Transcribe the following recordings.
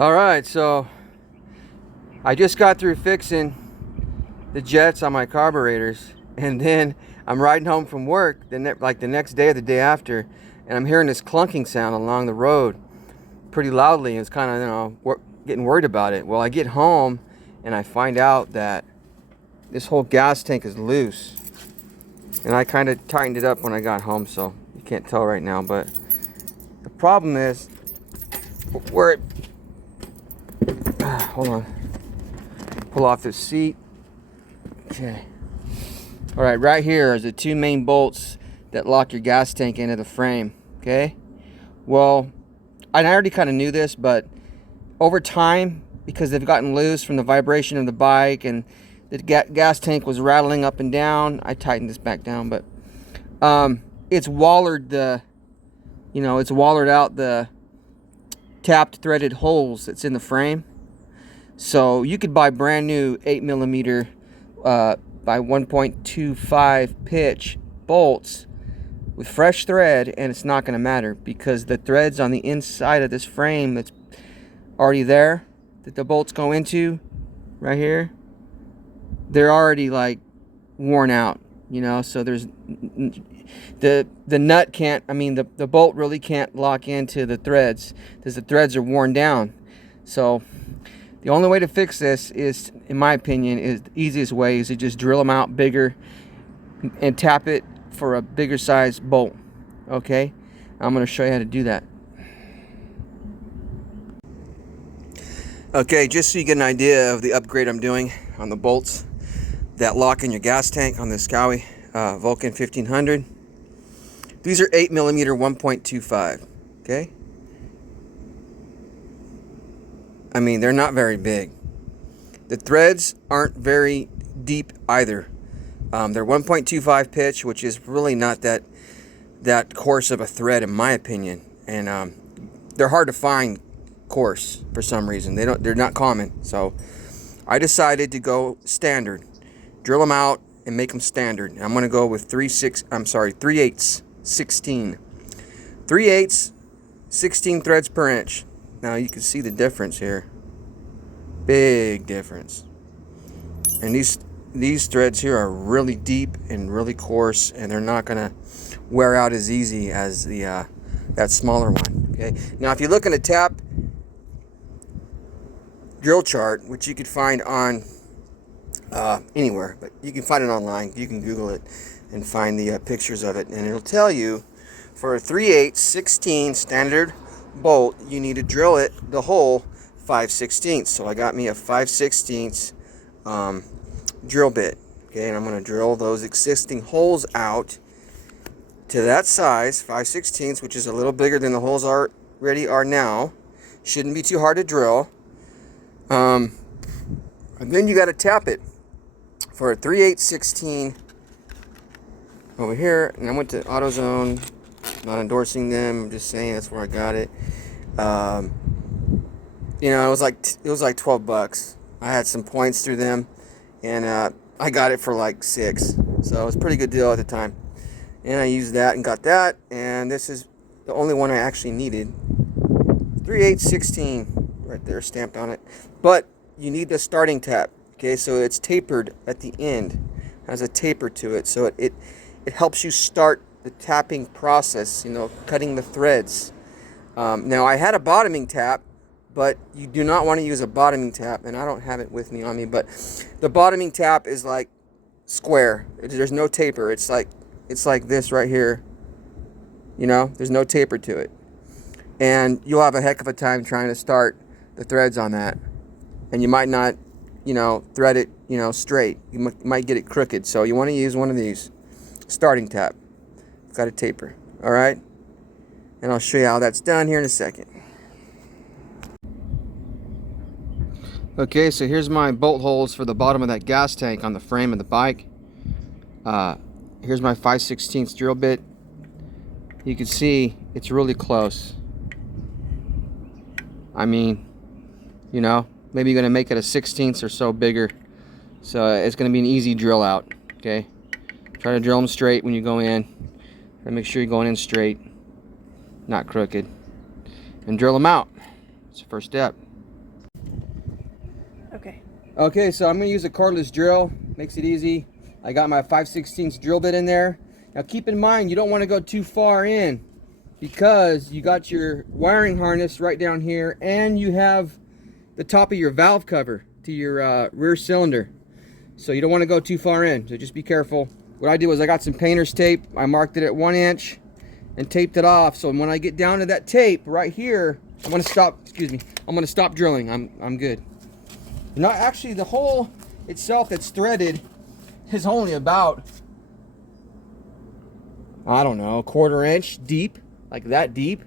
All right, so I just got through fixing the jets on my carburetors, and then I'm riding home from work the next day or the day after, and I'm hearing this clunking sound along the road pretty loudly, and it's kind of, getting worried about it. Well, I get home and I find out that this whole gas tank is loose, and I kind of tightened it up when I got home, so you can't tell right now, but the problem is where it hold on, pull off this seat. Okay, all right, right here is the two main bolts that lock your gas tank into the frame. Okay, well, I already kind of knew this, but over time, because they've gotten loose from the vibration of the bike and the gas tank was rattling up and down, I tightened this back down, but it's wallered it's wallered out the tapped threaded holes that's in the frame. So you could buy brand new 8mm by 1.25 pitch bolts with fresh thread, and it's not going to matter, because the threads on the inside of this frame that's already there, that the bolts go into right here, they're already like worn out, so there's the nut can't, the bolt really can't lock into the threads because the threads are worn down. So the only way to fix this is, in my opinion, is the easiest way is to just drill them out bigger and tap it for a bigger size bolt. Okay, I'm going to show you how to do that. Okay, just so you get an idea of the upgrade I'm doing on the bolts that lock in your gas tank on the Scowie Vulcan 1500. These are 8mm 1.25. Okay, they're not very big. The threads aren't very deep either. They're 1.25 pitch, which is really not that coarse of a thread, in my opinion. And they're hard to find coarse for some reason. They're not common. So I decided to go standard, drill them out and make them standard. I'm going to go with 3/8 16. 3/8 16 threads per inch. Now you can see the difference here. Big difference. And these threads here are really deep and really coarse, and they're not gonna wear out as easy as the that smaller one. Okay. Now if you look in a tap drill chart, which you could find on anywhere, but you can find it online. You can Google it and find the pictures of it, and it'll tell you for a 3/8 16 standard bolt, you need to drill the hole 5/16. So I got me a 5/16 drill bit. Okay, and I'm going to drill those existing holes out to that size, 5/16, which is a little bigger than the holes already are now. Shouldn't be too hard to drill. And then you got to tap it for a 3/8 16 over here. And I went to AutoZone. Not endorsing them. I'm just saying that's where I got it. It was like $12. I had some points through them, and I got it for like $6. So it was a pretty good deal at the time. And I used that and got that. And this is the only one I actually needed. 3/8 16 right there, stamped on it. But you need the starting tap. Okay, so it's tapered at the end. It has a taper to it, so it helps you start the tapping process, cutting the threads. Now I had a bottoming tap, but you do not want to use a bottoming tap, and I don't have it with me on me, but the bottoming tap is like square. There's no taper. It's like this right here. There's no taper to it. And you'll have a heck of a time trying to start the threads on that. And you might not, thread it, straight. You might get it crooked. So you want to use one of these. Starting tap. It's got a taper. All right? And I'll show you how that's done here in a second. Okay, so here's my bolt holes for the bottom of that gas tank on the frame of the bike. Here's my 5/16 drill bit. You can see it's really close. Maybe you're going to make it a 1/16 or so bigger. So it's going to be an easy drill out. Okay? Try to drill them straight when you go in. And make sure you're going in straight, not crooked. And drill them out. It's the first step. Okay. Okay, so I'm going to use a cordless drill. Makes it easy. I got my 5/16 drill bit in there. Now keep in mind, you don't want to go too far in because you got your wiring harness right down here and you have the top of your valve cover to your rear cylinder. So you don't want to go too far in, so just be careful. What I did was I got some painter's tape. I marked it at 1 inch and taped it off. So when I get down to that tape right here, I'm going to stop, excuse me, I'm going to stop drilling. I'm good. Not actually, the hole itself that's threaded is only about, I don't know, 1/4 inch deep, like that deep.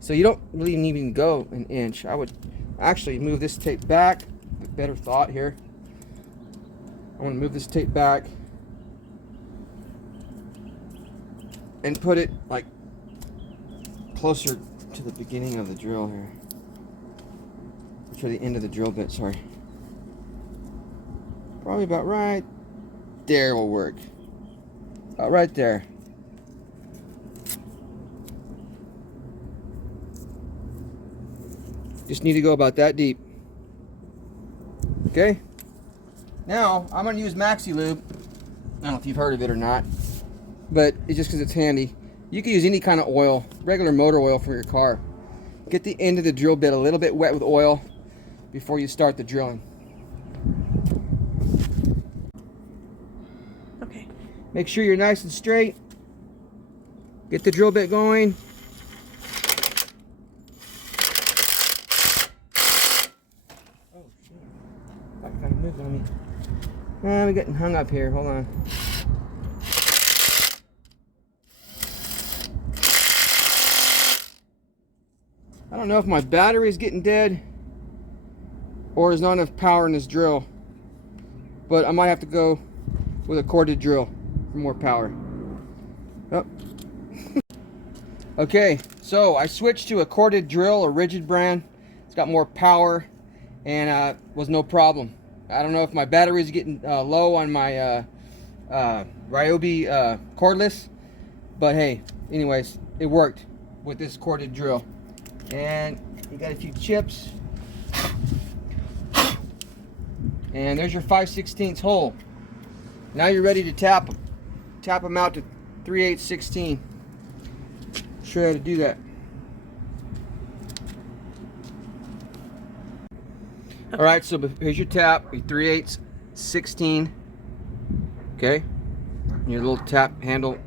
So you don't really even go an inch. I would actually move this tape back. A better thought here. I want to move this tape back and put it like closer to the beginning of the drill here. To the end of the drill bit, sorry. Probably about right there will work. About right there. Just need to go about that deep. Okay? Now, I'm going to use Maxi Lube. I don't know if you've heard of it or not, but it's just because it's handy. You can use any kind of oil, regular motor oil for your car. Get the end of the drill bit a little bit wet with oil before you start the drilling. Okay. Make sure you're nice and straight. Get the drill bit going. Oh shit. That kind of moved on me. I'm getting hung up here. Hold on. I don't know if my battery is getting dead or there's not enough power in this drill, but I might have to go with a corded drill for more power. Oh. Okay, so I switched to a corded drill, a Rigid brand. It's got more power and was no problem. I don't know if my battery is getting low on my Ryobi cordless, but hey, anyways, it worked with this corded drill. And you got a few chips. And there's your 5/16 hole. Now you're ready to tap them. Tap them out to 3/8/16. Show you how to do that. All right, so here's your tap, your 3/8/16. Okay, your little tap handle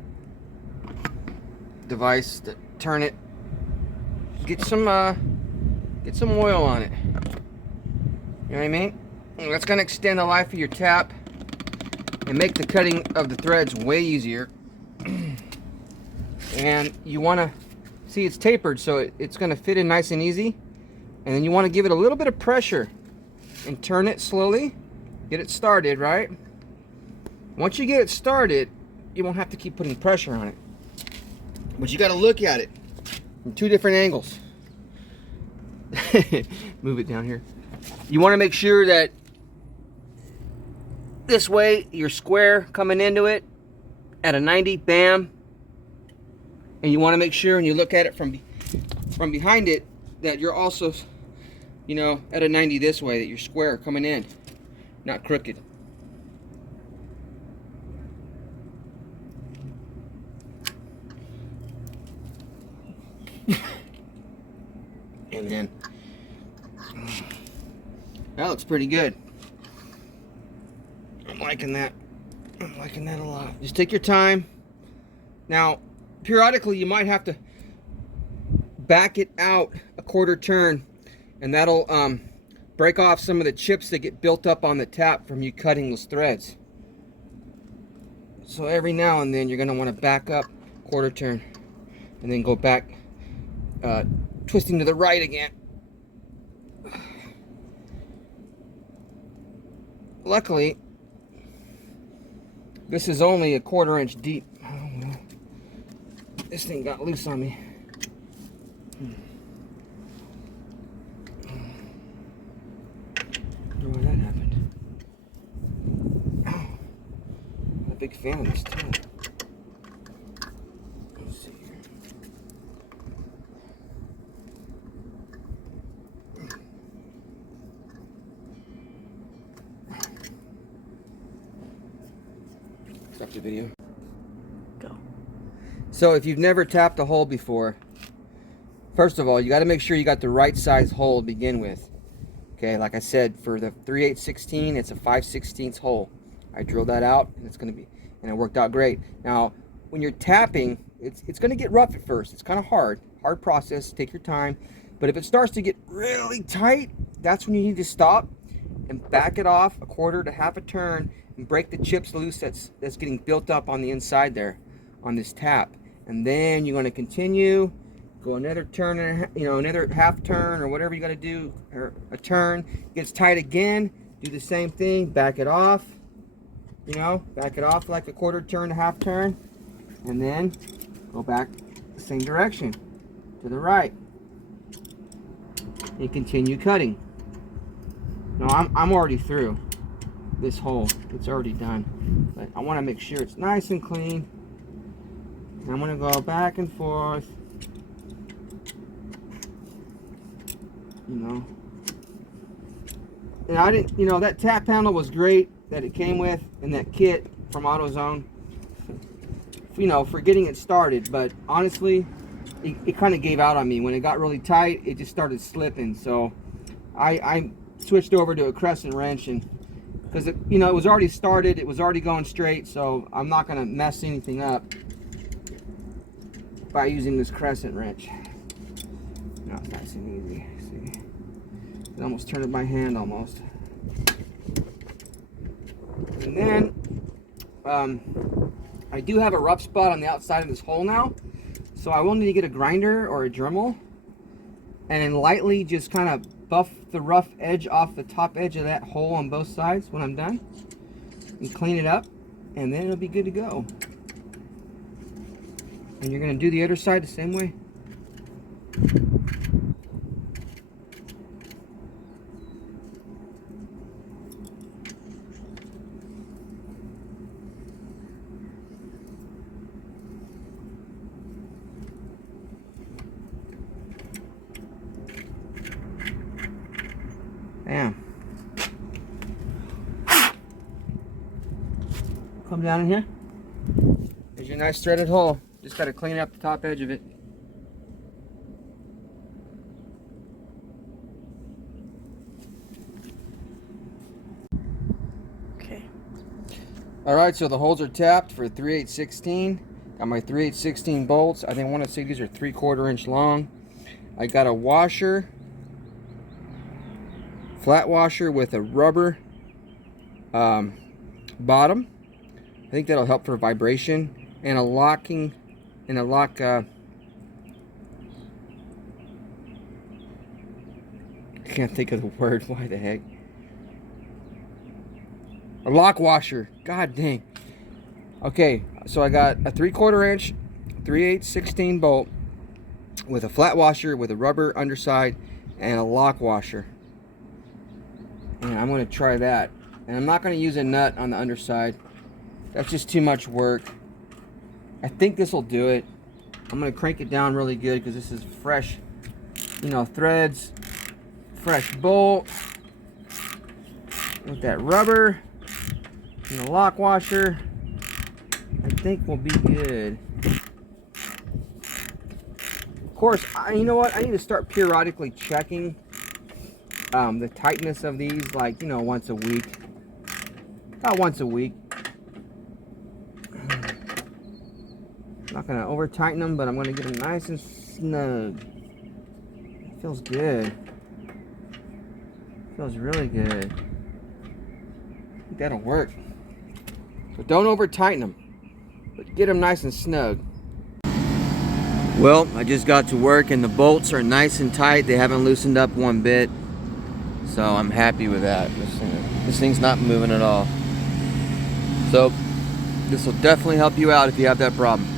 device to turn it. Get some oil on it. You know what I mean? And that's gonna extend the life of your tap and make the cutting of the threads way easier. And you want to see it's tapered, so it's going to fit in nice and easy. And then you want to give it a little bit of pressure and turn it slowly. Get it started, right? Once you get it started, you won't have to keep putting pressure on it. But you got to look at it from 2 different angles. Move it down here. You want to make sure that this way you're square coming into it at a 90, bam. And you want to make sure, when you look at it from behind it, that you're also, you know, at a 90 this way, that you're square coming in, not crooked. And then that looks pretty good. I'm liking that. I'm liking that a lot. Just take your time. Now, periodically you might have to back it out a 1/4 turn, and that'll break off some of the chips that get built up on the tap from you cutting those threads. So every now and then you're going to want to back up 1/4 turn and then go back, twisting to the right again. Luckily, this is only a 1/4 inch deep. Oh, no. This thing got loose on me. I don't know why that happened. Oh, I'm a big fan of this tool. Let's see here. Stop the video. Go. So if you've never tapped a hole before, first of all, you got to make sure you got the right size hole to begin with. Okay, like I said, for the 3/8/16, it's a 5/16 hole. I drilled that out, and it worked out great. Now, when you're tapping, it's going to get rough at first. It's kind of hard process. Take your time. But if it starts to get really tight, that's when you need to stop and back it off a quarter to half a turn and break the chips loose that's getting built up on the inside there on this tap. And then you're going to continue, go another turn, another half turn or whatever you got to do, or a turn. Gets tight again, do the same thing, back it off, back it off like a quarter turn to half turn, and then go back the same direction to the right and continue cutting. Now I'm already through this hole. It's already done, but I want to make sure it's nice and clean. And I'm going to go back and forth, and I didn't, that tap handle was great that it came with in that kit from AutoZone, for getting it started, but honestly, it kind of gave out on me. When it got really tight, it just started slipping, so I switched over to a crescent wrench, and because it was already started, it was already going straight, so I'm not going to mess anything up by using this crescent wrench. No, it's nice and easy. See, it almost turned my hand almost. And then I do have a rough spot on the outside of this hole now, so I will need to get a grinder or a Dremel and then lightly just kind of buff the rough edge off the top edge of that hole on both sides when I'm done, and clean it up, and then it'll be good to go. And you're going to do the other side the same way. Bam. Come down in here. There's your nice threaded hole. Just got to clean up the top edge of it. Okay. Alright, so the holes are tapped for 3/8/16. Got my 3/8/16 bolts. I want to say these are 3/4 inch long. I got a washer, flat washer with a rubber bottom. I think that'll help for vibration, and a lock I can't think of the word. Why the heck? A lock washer. God dang. Okay, so I got a 3/4 inch 3/8/16 bolt with a flat washer with a rubber underside and a lock washer. And I'm going to try that. And I'm not going to use a nut on the underside. That's just too much work. I think this will do it. I'm going to crank it down really good because this is fresh, threads, fresh bolt with that rubber and the lock washer. I think we'll be good. Of course, you know what? I need to start periodically checking the tightness of these, like, once a week. About once a week. Not gonna over tighten them, but I'm gonna get them nice and snug. It feels good. Feels really good. I think that'll work. So don't over tighten them, but get them nice and snug. Well, I just got to work and the bolts are nice and tight. They haven't loosened up one bit, so I'm happy with that. This thing's not moving at all. So this will definitely help you out if you have that problem.